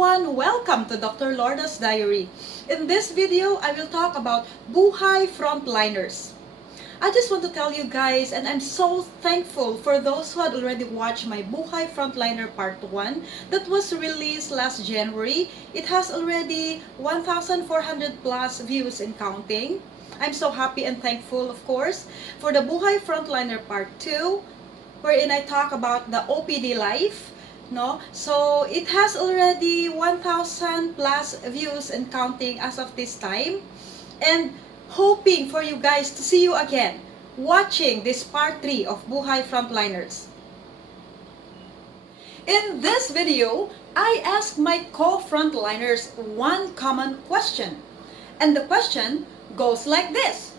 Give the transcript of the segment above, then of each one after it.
everyone! Welcome to Dr. Lorna's Diary. In this video, I will talk about Buhay Frontliners. I just want to tell you guys, and I'm so thankful for those who had already watched my Buhay Frontliner Part 1 that was released last January. It has already 1,400 plus views and counting. I'm so happy and thankful, of course, for the Buhay Frontliner Part 2, wherein I talk about the OPD life. No, so it has already 1,000 plus views and counting as of this time, and hoping for you guys to see you again watching this part 3 of Buhay Frontliners. In this video, I ask my co-frontliners one common question, and the question goes like this.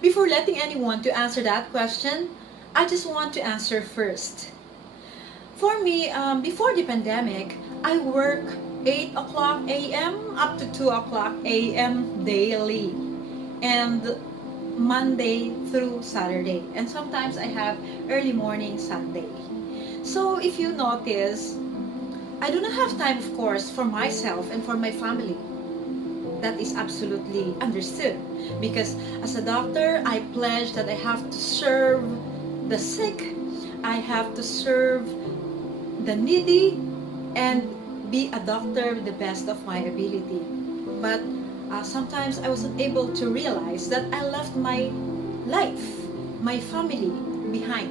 Before letting anyone to answer that question, I just want to answer first. For me, before the pandemic, I work 8 o'clock a.m. up to 2 o'clock a.m. daily, and Monday through Saturday, and sometimes I have early morning Sunday. So if you notice, I do not have time, of course, for myself and for my family. That is absolutely understood, because as a doctor, I pledge that I have to serve the sick, I have to serve the needy, and be a doctor with the best of my ability. But sometimes I wasn't able to realize that I left my life, my family behind.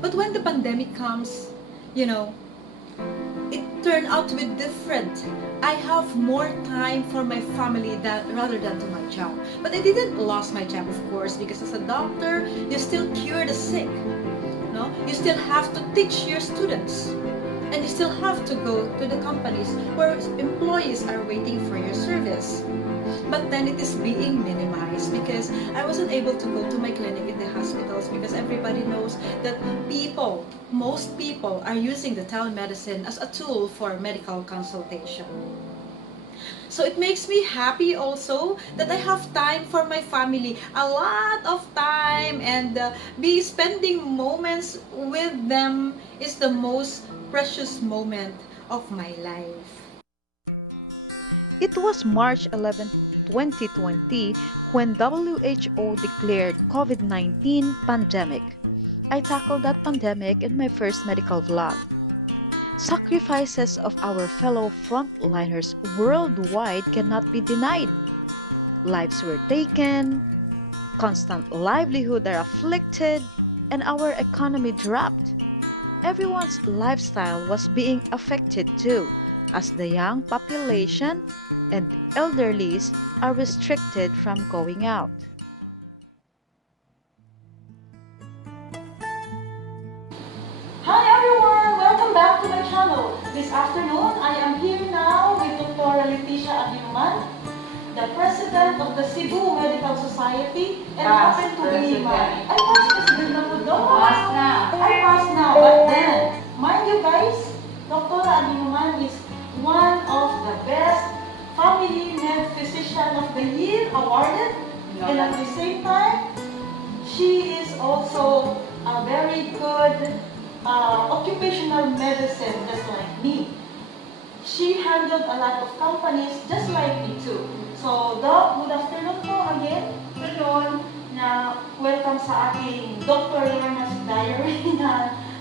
But when the pandemic comes, it turned out to be different. I have more time for my family rather than to my job. But I didn't lose my job, of course, because as a doctor, you still cure the sick. No? You still have to teach your students. And you still have to go to the companies where employees are waiting for your service. But then it is being minimized because I wasn't able to go to my clinic in the hospitals, because everybody knows that most people are using the telemedicine as a tool for medical consultation. So it makes me happy also that I have time for my family, a lot of time, and be spending moments with them is the most precious moment of my life. It was March 11, 2020 when WHO declared COVID-19 pandemic. I tackled that pandemic in my first medical vlog. Sacrifices of our fellow frontliners worldwide cannot be denied. Lives were taken, constant livelihood are afflicted, and our economy dropped. Everyone's lifestyle was being affected too, as the young population and elderlies are restricted from going out. Hi everyone! Welcome back to my channel. This afternoon, I am here now with Dr. Leticia Aguiluman, the President of the Cebu Medical Society, and happen to be my... I was President na po doon. I passed now, but then, mind you guys, Dr. Aguiluman is one of the best Family Med Physician of the Year awarded, and at the same time, she is also a very good occupational medicine, just like me. She handled a lot of companies just like me too. So, Doc, good afternoon po again. Afternoon. Welcome sa aking Dr. Lorna's Diary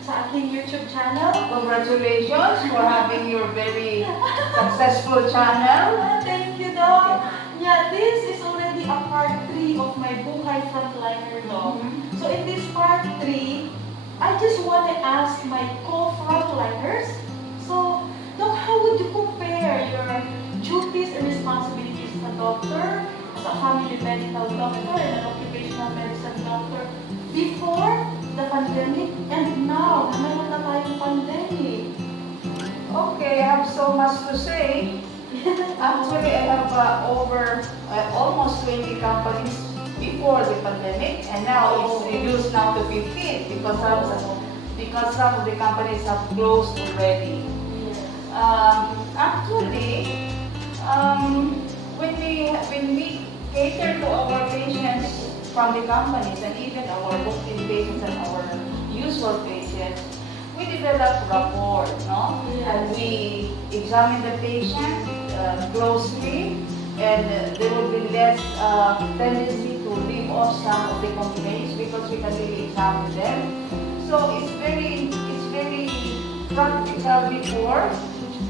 sa aking YouTube channel. Congratulations for having your very successful channel. Thank you, Doc. Yeah, this is already a part 3 of my Buhay Frontliner, Doc. So in this part 3, I just want to ask my co-frontliners. So, Doc, how would you compare your duties and responsibilities as a doctor, as a family medical doctor, and an occupational medicine doctor before the pandemic and now na meron na tayong pandemic? Okay, I have so much to say. Actually, I have almost 20 companies before the pandemic, and now it's reduced now to 15 because of because some of the companies have closed already. Actually, when we cater to our patients from the companies and even our walk-in patients and our usual patients, we develop rapport, no? And we examine the patient closely, and there will be less tendency to leave off some of the complaints because we can really examine them. So it's very practical before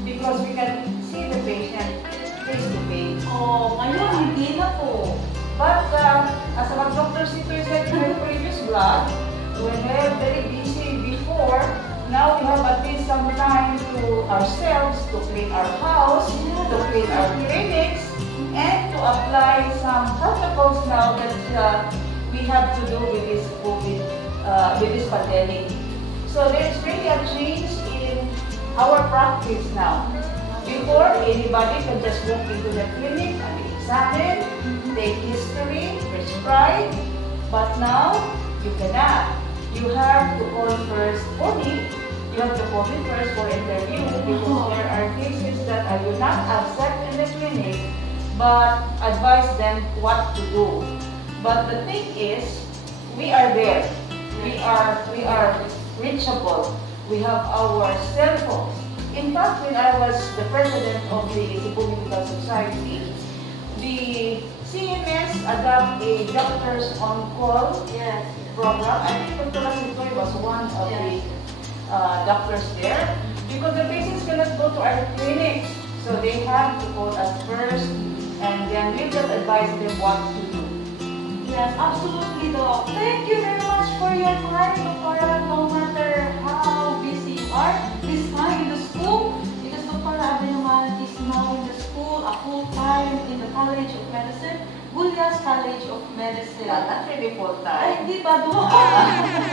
because we can see the patient face to face. Oh, ngayon, hindi na po. But as our Dr. Sito said in her previous vlog, when we're very busy before, now we have at least some time to ourselves to clean our house, to clean our clinics, and to apply some protocols now that we have to do with this COVID, with this pandemic. So there's really a change in our practice now. Before, anybody can just walk into the clinic and examine, take history, prescribe, but now you cannot. You have to call first for me. You have to call me first for interview because there are cases that I will not accept in the clinic, but advise them what to do. But the thing is, we are there. We are reachable. We have our cell phones. In fact, when I was the president of the Cebu Medical Society, the CMS adopted a doctors on call program. I think Dr. Rasitoy was one of the doctors there because the patients cannot go to our clinics. So they have to call us first and then we just advise them what to do. Yes, absolutely, Doc. Thank you very much for your time, Dr. No matter how busy you are this time in the school, because Dr. Abby naman is now in the school, a full-time in the College of Medicine, Gulyas College of Medicine. Not really full Ay, time. hindi ba, Doc?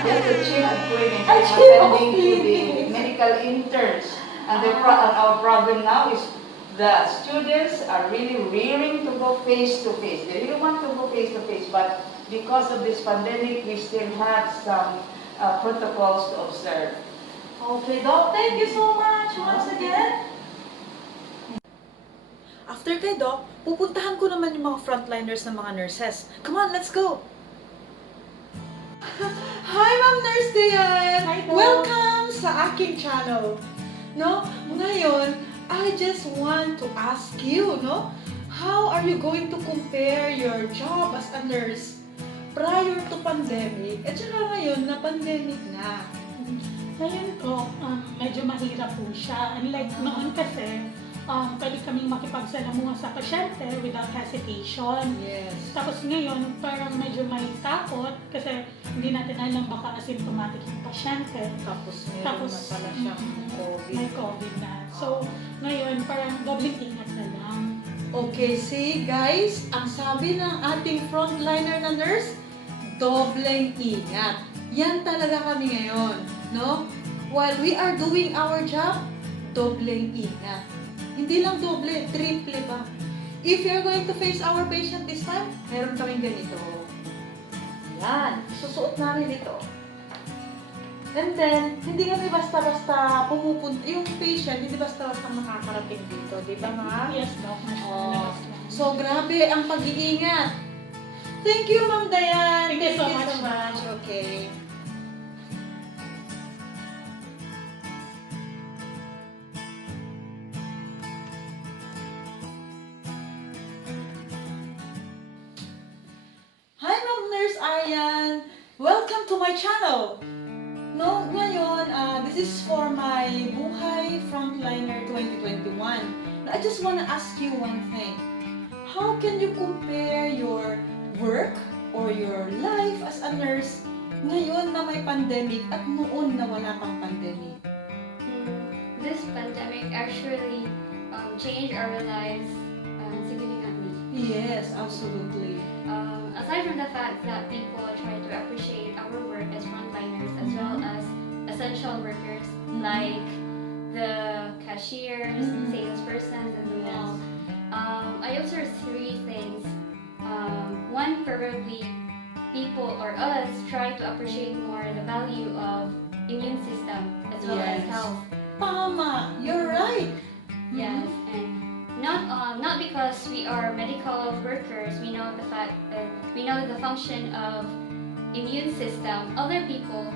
Just the chief of clinic, Ay, chief of attending to the clinic. medical interns. And our problem now is the students are really rearing to go face to face. They really want to go face to face, but because of this pandemic, we still have some protocols to observe. Okay, Doc. Thank you so much once again. After kay Doc, pupuntahan ko naman yung mga frontliners ng mga nurses. Come on, let's go! Hi, Ma'am Nurse Dayan! Hi, Doc. Welcome sa aking channel. No? Ngayon, I just want to ask you, no? How are you going to compare your job as a nurse prior to pandemic at saka ngayon na pandemic na? Ngayon po, medyo mahirap po siya. Unlike noon kasi, pwede kaming makipagsalamuha sa pasyente without hesitation. Yes. Tapos ngayon, parang medyo may takot kasi hindi natin alam baka asymptomatic yung pasyente. Tapos meron Tapos, na pala siyang COVID. May COVID na. So, ngayon, parang doubling ingat na lang. Okay, see guys, ang sabi ng ating frontliner na nurse, dobleng ingat. Yan talaga kami ngayon, no? While we are doing our job, dobleng ingat. Hindi lang doble, triple pa. If you're going to face our patient this time, meron kaming ganito. Yan, susuot namin ito. And then, hindi kami basta-basta pumupunta, yung patient, hindi basta-basta makakarating dito, di ba mga? Yes, Doc. Oh. So, grabe ang pag-iingat. Thank you, Ma'am Dayan. Thank you so much. Okay. Hi, Ma'am Nurse Aryan. Welcome to my channel. No, ngayon, this is for my Buhay Frontliner 2021. I just want to ask you one thing. How can you compare your work or your life as a nurse ngayon na may pandemic at noon na wala pang pandemic? This pandemic actually changed our lives significantly. Yes, absolutely. Aside from the fact that people try to appreciate our work as frontliners as well as essential workers like the cashiers, salespersons, and the rest, I observed three things. One, probably people or us try to appreciate more the value of immune system as well as Yes. health. Tama, you're right. Yes, and not because we are medical workers, we know the fact that we know the function of immune system. Other people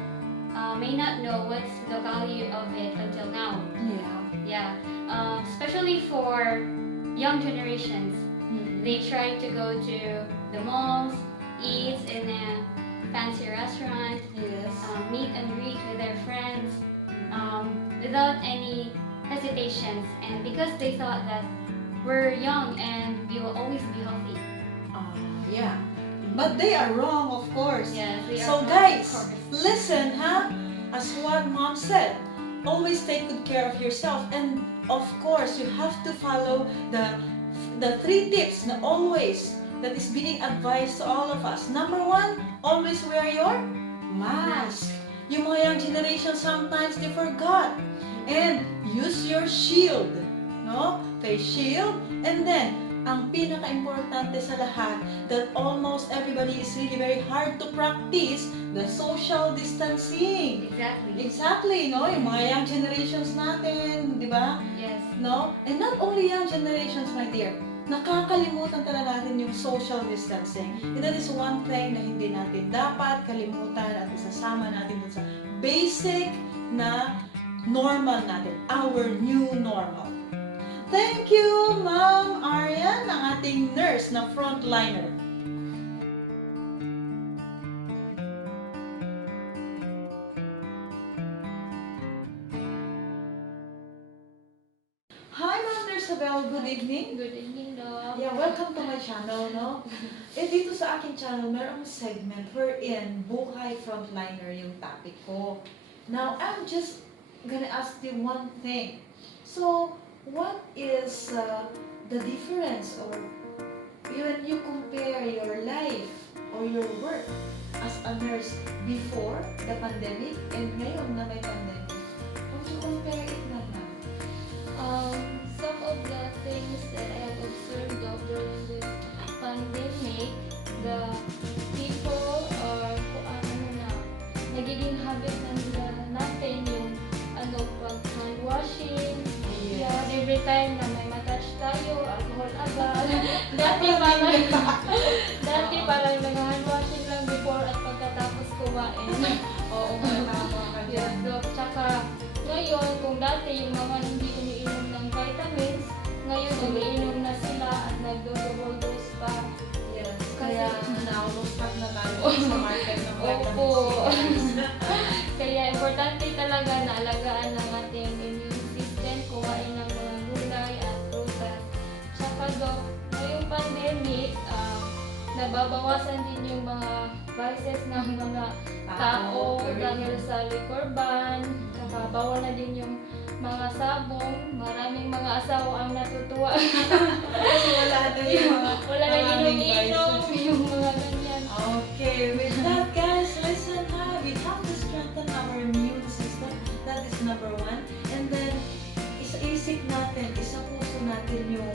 may not know what's the value of it until now. Yeah. Yeah, especially for young generations. Mhm. They try to go to the malls, eat in a fancy restaurant, Yes. meet and greet with their friends without any hesitations, and because they thought that we're young and we will always be healthy. Yeah. But they are wrong, of course. Yes, they So are wrong, guys, of course. listen, huh? As what mom said, always take good care of yourself, and of course, you have to follow the three tips na always that is being advised to all of us. Number one, always wear your mask. Yung mga young generation sometimes they forgot. And use your shield, no? Face shield, and then ang pinaka-importante sa lahat, that almost everybody is really very hard to practice, the social distancing. Exactly. Exactly, no? Yung mga young generations natin, di ba? Yes. No? And not only young generations, my dear, nakakalimutan talaga natin yung social distancing. And that is one thing na hindi natin dapat kalimutan at isasama natin dun sa basic na normal natin, our new normal. Thank you, Ma'am Arian, ang ating nurse na frontliner. Hi, Ma'am Isabel. Good evening. Good evening, Doc. Yeah, welcome to my channel, no? Dito sa aking channel, merong segment wherein buhay frontliner yung topic ko. Now, I'm just gonna ask you one thing. So, what is the difference or when you compare your life or your work as a nurse before the pandemic and ngayon na may pandemic? Would you compare it na? Some of the things that I have observed during this pandemic, the people are nagiging habit na nila natin yung pag hand washing. Yes. Yeah, every time na may matouch tayo, alcohol agad. dati parang nag-hand washing lang before at pagkatapos kumain. Oo, tama ka Yes, dyan. Doc. Tsaka ngayon, kung dati yung mga hindi umiinom ng vitamins, ngayon umiinom na sila at nag-double dose pa. Yes, Kaya na-out-of-stock na tayo sa market ng Opo. vitamins. Kaya importante talaga na alagaan ang ating immune system, kumain ng mga gulay at prutas. Tsaka Doc, ngayong pandemic, nababawasan din yung mga vices ng mga tao dahil sa liquor ban. Tsaka bawal na din yung mga sabong. Maraming mga asawa ang natutuwa. Kasi wala na yung mga Wala na maraming inom-inom vices. yung mga ganyan. Okay, with that guys, listen ha, we have to strengthen our immune system. That is number one. And then, isa-isip natin, isa-puso natin yung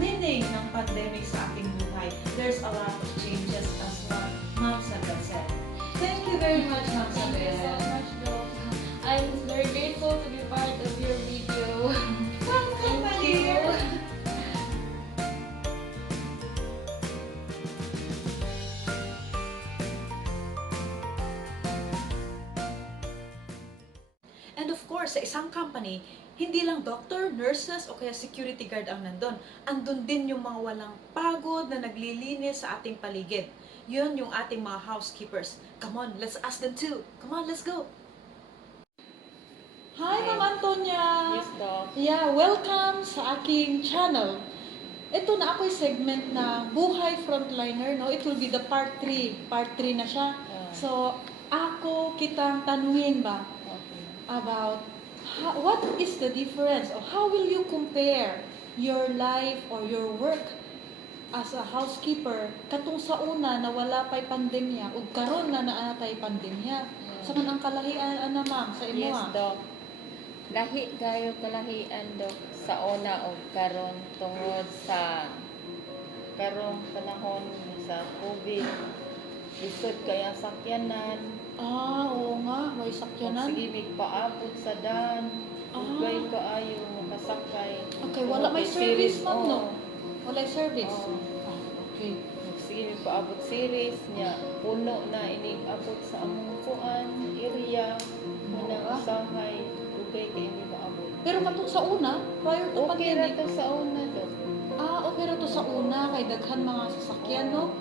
meaning ng pandemic sa ating buhay. There's a lot of changes as what Ma'am Sabel said. Thank you very much, Ma'am Thank you so Sabel. much, Doc. I'm very grateful to be part of your video. Welcome, my Thank you. dear. And of course, sa isang company, hindi lang doctor, nurses, o kaya security guard ang nandun. Andun din yung mga walang pagod na naglilinis sa ating paligid. Yun yung ating mga housekeepers. Come on, let's ask them too. Come on, let's go. Hi, Ma'am Antonia. Yes, Doc. Yeah, welcome sa aking channel. Ito na ako'y segment na Buhay Frontliner, no? It will be the part 3. Part 3 na siya. So, ako kitang tanungin ba about what is the difference or how will you compare your life or your work as a housekeeper katong sa una na wala pa'y pandemya ug karon na naatay pandemya. Sa man ang kalahian ana ma'am sa imo? Yes, Doc. Lahi kayo kalahian, Doc, sa una o karon tungod sa karong panahon sa COVID. Isod kaya sakyanan. Oo nga, may sakyanan? Sige, may paabot sa dan. Ugay kaayo makasakay. Okay, wala may service ma'am, no? Wala service. Oo. Okay. Sige, may paabot series niya. Puno na inig-abot sa among kuan area. Manang usahay. Ugay kay hindi maabot. Pero katong sa una, prior to Okay ra pandemic. to sa una do. Okay ra to sa una kay daghan mga sasakyan, no?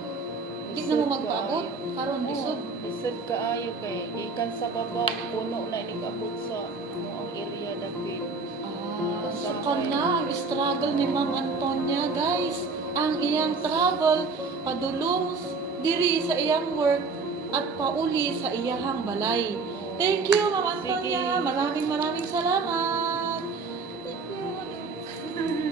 Di na mo magpaabot karon lisod. Lisod kaayo kay gikan sa babaw puno na inig-abot sa ang area dapit. So kana ang struggle ni Ma'am Antonia, guys. Ang iyang travel padulong diri sa iyang work at pauli sa iyahang balay. Thank you, Ma'am Antonia. Sige. Maraming salamat. Thank you.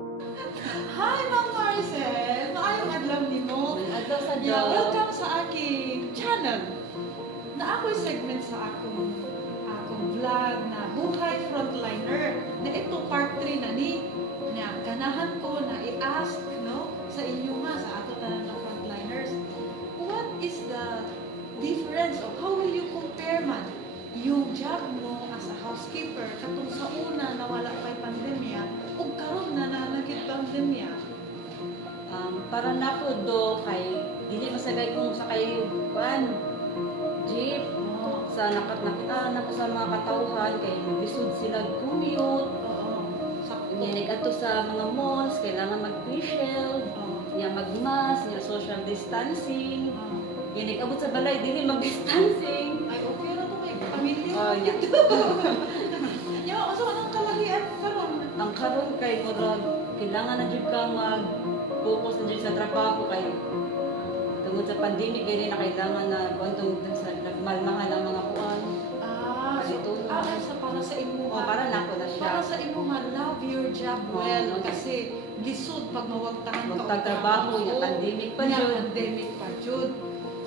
Hi, Ma'am Maricel. Maayong adlaw nimo. Adlaw sa Yeah, welcome sa aking channel. Na ako'y segment sa akong vlog na Buhay Frontliner. Na ito part 3 na ni. Nga, ganahan ko na i-ask no, sa inyo nga, sa ato tanan ng frontliners. What is the difference of how will you compare man yung job mo as a housekeeper katong sa una na wala pa'y pandemya o karon na nalagit pandemya? Para na po do kay dili masagay kung sakay ban jeep sa nakita na ko sa mga katawhan kay bisud sila commute niya ato sa mga malls kailangan mag-facial niya magmask niya social distancing niya abot sa balay dili mag-distancing Ay, okay na to may pamilya. niya Yaw, so anong kalahian karon? ang karon kay murag kailangan na jud ka mag-focus na jud sa trabaho kay tungod sa pandemic gani na kailangan na kuantong sa nagmalmahan ang mga kuan. So para sa imo Para na ako na siya. Para sa imo nga love your job well kasi lisod pag mawagtahan ka Magtatrabaho niya pandemic pa jud. Pandemic pa jud.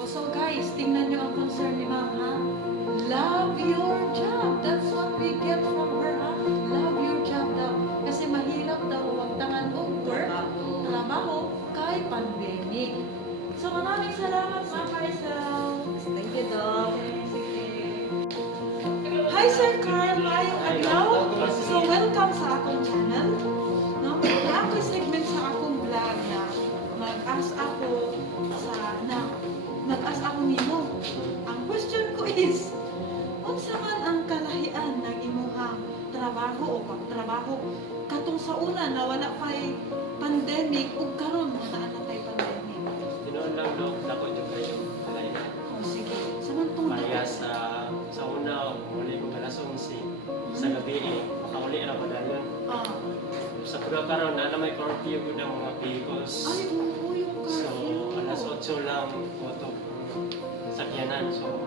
So guys, tingnan niyo ang concern ni Ma'am ha. Love your job. That's what we get from her ha. Love your job daw. Kasi mahirap daw wagtangan og work, trabaho kay pandemic. So maraming salamat Ma'am Maricel. Thank you, Doc. Hi Sir Carl, maayong adlaw. So welcome sa akong channel. No? Na ako'y segment sa akong vlog na mag-ask ako nimo. Ang question ko is, unsa man ang kalahian ng imuhang trabaho o pagtrabaho katong sa una na wala pa'y pandemic ug karon na ana tay pandemic. Tinoon lang do dako jud kayo kalay. Sige. Samantong Parehas sa una muli ko alas 11 sa gabi makauli ra ko dayon. Sa pagkakaroon na may curfew gud ang mga vehicles. Ay, oo, yung So curfew. alas 8 lang photo sakyanan. So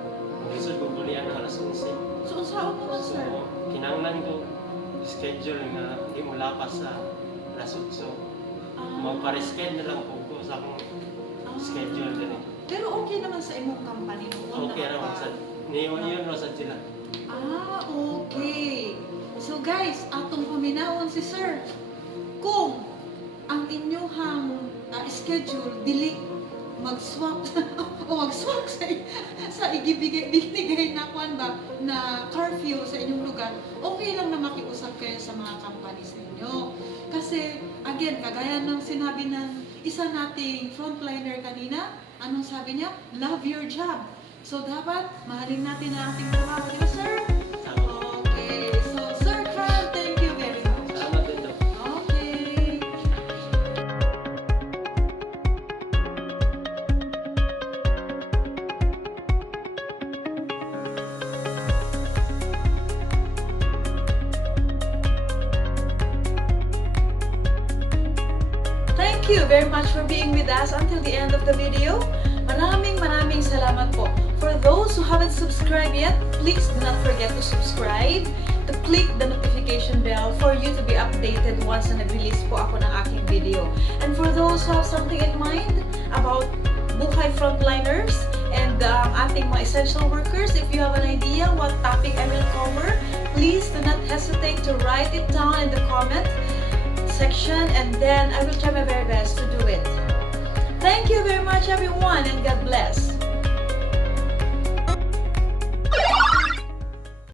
isod ko bulian ng alas 11. So, saan naman, So sir? kinahanglan ko schedule nga hindi mo lapas sa alas 8. Magpa-reschedule na lang ko sa akong schedule din. Pero okay naman sa imong company noon. Okay ra man sa yun sa sila. Okay. So guys, atong paminawon si sir. Kung ang inyong schedule dili mag-swap o mag-swap sa binigay na kwan ba na curfew sa inyong lugar, okay lang na makiusap kayo sa mga company sa inyo. Kasi, again, kagaya ng sinabi ng isa nating frontliner kanina, anong sabi niya? Love your job. So, dapat mahalin natin ang ating trabaho. Di ba, sir? Okay. So, Sir Carl, thank you very much. Salamat din daw. Okay. Thank you very much for being with us until the end of the video. Maraming salamat po. For those who haven't subscribed yet, please do not forget to subscribe, to click the notification bell for you to be updated once na nag-release po ako ng aking video. And for those who have something in mind about Buhay Frontliners and ating mga essential workers, if you have an idea what topic I will cover, please do not hesitate to write it down in the comment section and then I will try my very best to do it. Thank you very much everyone and God bless.